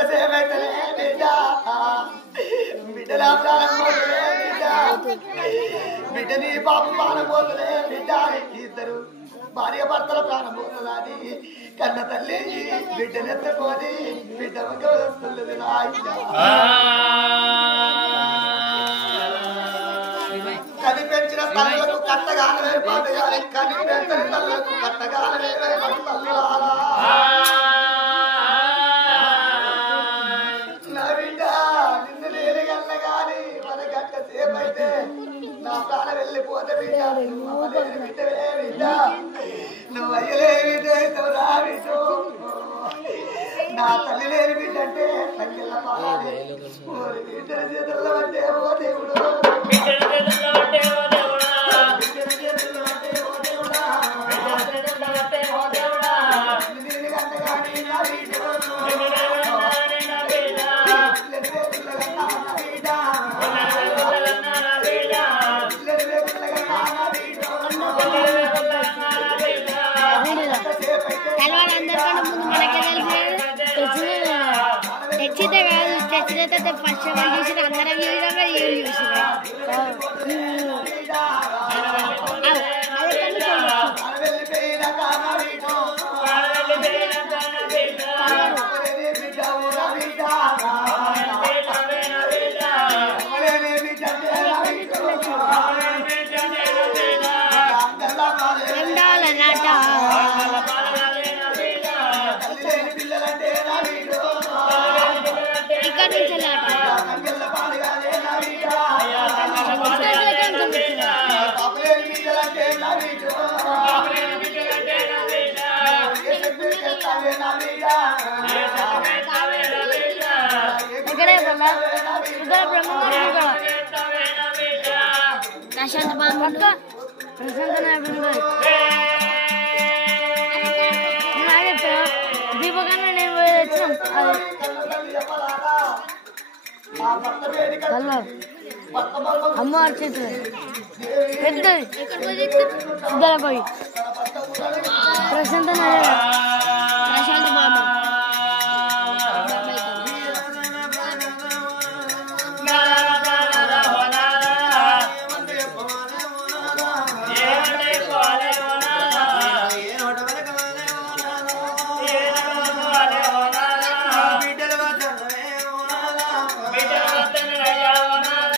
ఎంతసేపైతేనే బిడ్డ బిడ్డలా ప్రాణం పోతలే బిడ్డ బిడ్డని పాపం ప్రాణం పోతలే బిడ్డ ఇద్దరు భార్య భర్తల ప్రాణం పోతుందని కన్న తల్లి బిడ్డనెత్తుకొని బిడ్డ వస్తుంది కని పెంచిన తల్లులకు కట్టగానే పాటగానే కని పెంచిన తల్లులకు కట్టగానే తల్లులారా నా బిడ్డ నిన్ను లేనిగన్న గాని మన గంట సేపైతే నా ప్రాణం వెళ్ళిపోతే బిడ్డ బిడ్డవే బిడ్డ నువ్వు అయ్యలే బిడ్డ రా బిడ్డ నా తల్లి లేని బిడ్డ అంటే తల్లిల పాలి బిడ్డల చేతుల్లో అంటే ఓ దేవుడు ఫస్ట్ చూసి అందరం ప్రశాంత్ బాబు దీపకన్నా నేను వచ్చినాం అమ్మ వచ్చేస్తుంది పెద్దది పోయి ప్రశాంత్